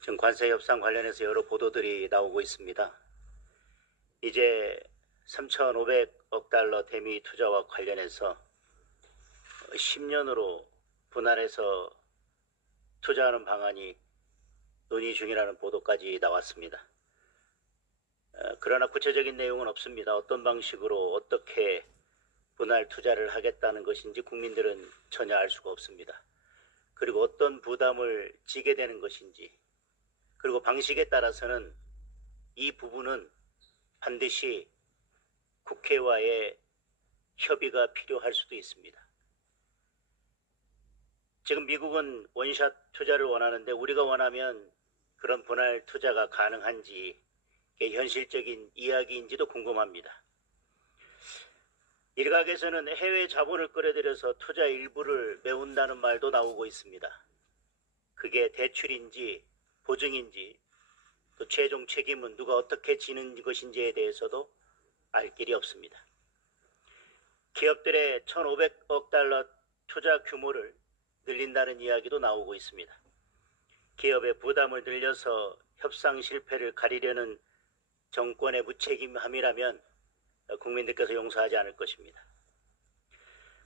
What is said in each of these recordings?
지금 관세 협상 관련해서 여러 보도들이 나오고 있습니다. 이제 3,500억 달러 대미 투자와 관련해서 10년으로 분할해서 투자하는 방안이 논의 중이라는 보도까지 나왔습니다. 그러나 구체적인 내용은 없습니다. 어떤 방식으로 어떻게 분할 투자를 하겠다는 것인지 국민들은 전혀 알 수가 없습니다. 그리고 어떤 부담을 지게 되는 것인지, 그리고 방식에 따라서는 이 부분은 반드시 국회와의 협의가 필요할 수도 있습니다. 지금 미국은 원샷 투자를 원하는데 우리가 원하면 그런 분할 투자가 가능한지 현실적인 이야기인지도 궁금합니다. 일각에서는 해외 자본을 끌어들여서 투자 일부를 메운다는 말도 나오고 있습니다. 그게 대출인지 보증인지 또 최종 책임은 누가 어떻게 지는 것인지에 대해서도 알 길이 없습니다. 기업들의 1,500억 달러 투자 규모를 늘린다는 이야기도 나오고 있습니다. 기업의 부담을 늘려서 협상 실패를 가리려는 정권의 무책임함이라면 국민들께서 용서하지 않을 것입니다.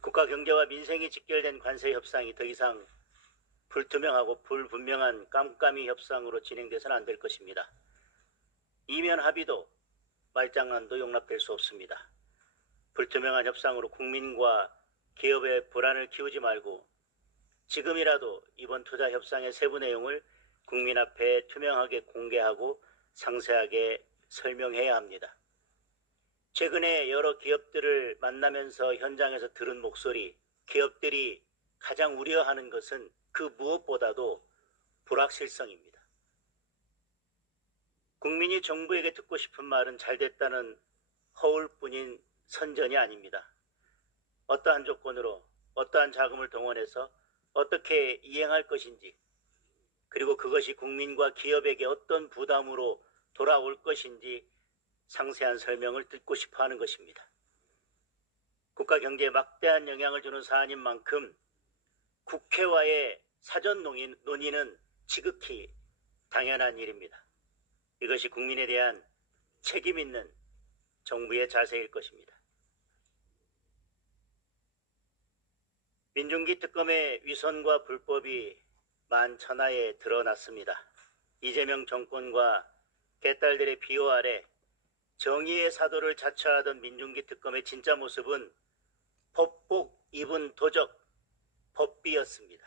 국가 경제와 민생이 직결된 관세 협상이 더 이상 불투명하고 불분명한 깜깜이 협상으로 진행돼서는 안 될 것입니다. 이면 합의도 말장난도 용납될 수 없습니다. 불투명한 협상으로 국민과 기업의 불안을 키우지 말고 지금이라도 이번 투자 협상의 세부 내용을 국민 앞에 투명하게 공개하고 상세하게 설명해야 합니다. 최근에 여러 기업들을 만나면서 현장에서 들은 목소리, 기업들이 가장 우려하는 것은 그 무엇보다도 불확실성입니다. 국민이 정부에게 듣고 싶은 말은 잘 됐다는 허울뿐인 선전이 아닙니다. 어떠한 조건으로 어떠한 자금을 동원해서 어떻게 이행할 것인지, 그리고 그것이 국민과 기업에게 어떤 부담으로 돌아올 것인지 상세한 설명을 듣고 싶어 하는 것입니다. 국가 경제에 막대한 영향을 주는 사안인 만큼 국회와의 사전 논의는 지극히 당연한 일입니다. 이것이 국민에 대한 책임 있는 정부의 자세일 것입니다. 민중기 특검의 위선과 불법이 만천하에 드러났습니다. 이재명 정권과 개딸들의 비호 아래 정의의 사도를 자처하던 민중기 특검의 진짜 모습은 법복 입은 도적, 법비였습니다.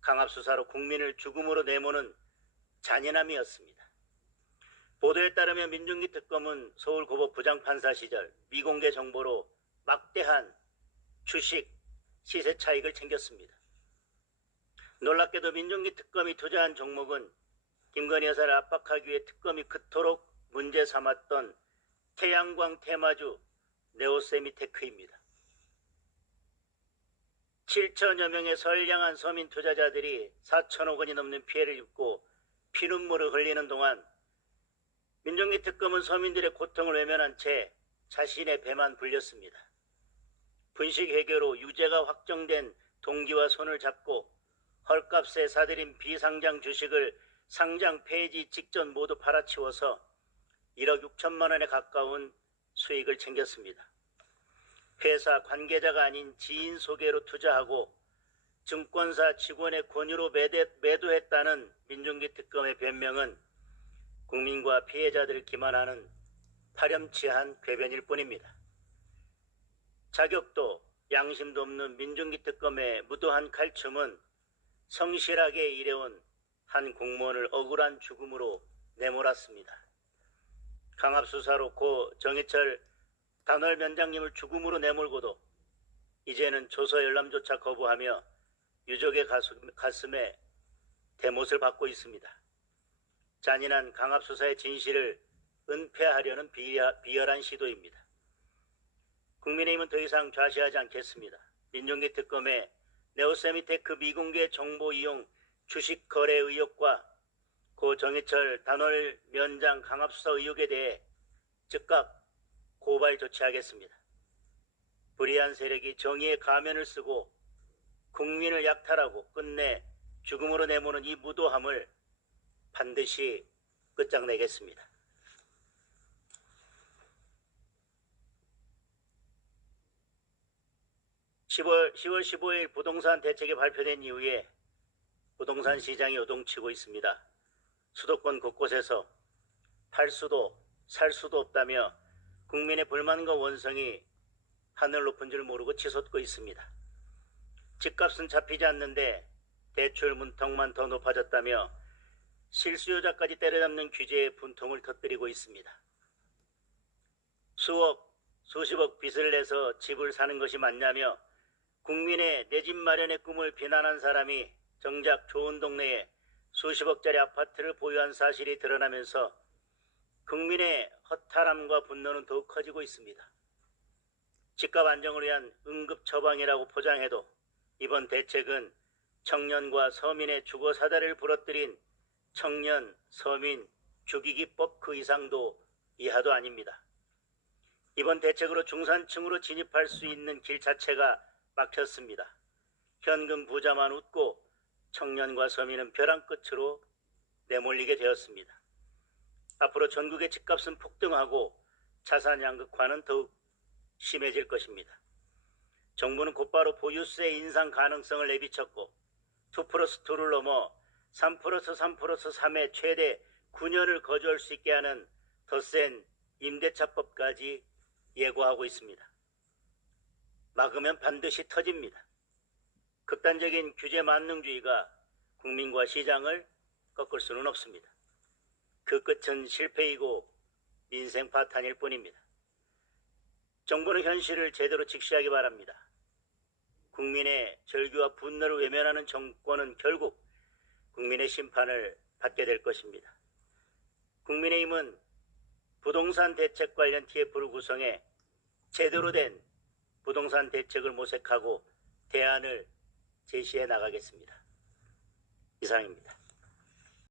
강압수사로 국민을 죽음으로 내모는 잔인함이었습니다. 보도에 따르면 민중기 특검은 서울고법 부장판사 시절 미공개 정보로 막대한 주식 시세 차익을 챙겼습니다. 놀랍게도 민중기 특검이 투자한 종목은 김건희 여사를 압박하기 위해 특검이 그토록 문제 삼았던 태양광 테마주 네오세미테크입니다. 7천여 명의 선량한 서민 투자자들이 4천억 원이 넘는 피해를 입고 피눈물을 흘리는 동안 민중기 특검은 서민들의 고통을 외면한 채 자신의 배만 불렸습니다. 분식회계로 유죄가 확정된 동기와 손을 잡고 헐값에 사들인 비상장 주식을 상장 폐지 직전 모두 팔아치워서 1억 6천만 원에 가까운 수익을 챙겼습니다. 회사 관계자가 아닌 지인 소개로 투자하고 증권사 직원의 권유로 매도했다는 민중기 특검의 변명은 국민과 피해자들을 기만하는 파렴치한 궤변일 뿐입니다. 자격도 양심도 없는 민중기 특검의 무도한 칼춤은 성실하게 일해온 한 공무원을 억울한 죽음으로 내몰았습니다. 강압수사로 고 정해철 단월면장님을 죽음으로 내몰고도 이제는 조서 열람조차 거부하며 유족의 가슴에 대못을 받고 있습니다. 잔인한 강압수사의 진실을 은폐하려는 비열한 시도입니다. 국민의힘은 더 이상 좌시하지 않겠습니다. 민중기 특검의 네오세미테크 미공개 정보 이용 주식 거래 의혹과 고 정해철 단월 면장 강압수사 의혹에 대해 즉각 고발 조치하겠습니다. 불의한 세력이 정의의 가면을 쓰고 국민을 약탈하고 끝내 죽음으로 내모는 이 무도함을 반드시 끝장내겠습니다. 10월 15일 부동산 대책이 발표된 이후에 부동산 시장이 요동치고 있습니다. 수도권 곳곳에서 팔 수도 살 수도 없다며 국민의 불만과 원성이 하늘 높은 줄 모르고 치솟고 있습니다. 집값은 잡히지 않는데 대출 문턱만 더 높아졌다며 실수요자까지 때려잡는 규제에 분통을 터뜨리고 있습니다. 수억, 수십억 빚을 내서 집을 사는 것이 맞냐며 국민의 내 집 마련의 꿈을 비난한 사람이 정작 좋은 동네에 수십억짜리 아파트를 보유한 사실이 드러나면서 국민의 허탈함과 분노는 더욱 커지고 있습니다. 집값 안정을 위한 응급 처방이라고 포장해도 이번 대책은 청년과 서민의 주거 사다리를 부러뜨린 청년, 서민 죽이기법 그 이상도 이하도 아닙니다. 이번 대책으로 중산층으로 진입할 수 있는 길 자체가 막혔습니다. 현금 부자만 웃고 청년과 서민은 벼랑 끝으로 내몰리게 되었습니다. 앞으로 전국의 집값은 폭등하고 자산 양극화는 더욱 심해질 것입니다. 정부는 곧바로 보유세 인상 가능성을 내비쳤고 2+2를 넘어 3+3+3의 최대 9년을 거주할 수 있게 하는 더 센 임대차법까지 예고하고 있습니다. 막으면 반드시 터집니다. 극단적인 규제 만능주의가 국민과 시장을 꺾을 수는 없습니다. 그 끝은 실패이고 민생 파탄일 뿐입니다. 정부는 현실을 제대로 직시하기 바랍니다. 국민의 절규와 분노를 외면하는 정권은 결국 국민의 심판을 받게 될 것입니다. 국민의힘은 부동산 대책 관련 TF를 구성해 제대로 된 부동산 대책을 모색하고 대안을 제시해 나가겠습니다. 이상입니다.